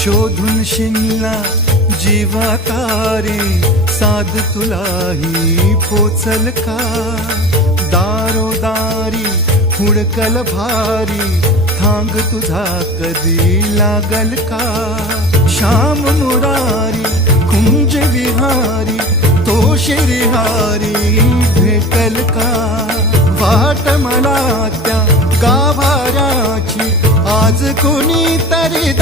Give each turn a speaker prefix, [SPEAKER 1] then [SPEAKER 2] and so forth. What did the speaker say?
[SPEAKER 1] शोधून शिमला जीवा तारे साध तुलाही पोचल का? दारोदारी हुडकल भारी थांग तुझा कधी लागल का? श्याम मुरारी कुंज विहारी तो शिरिहारी भेटल का? वाट मला त्या गाभाऱ्याची आज कोणी तरी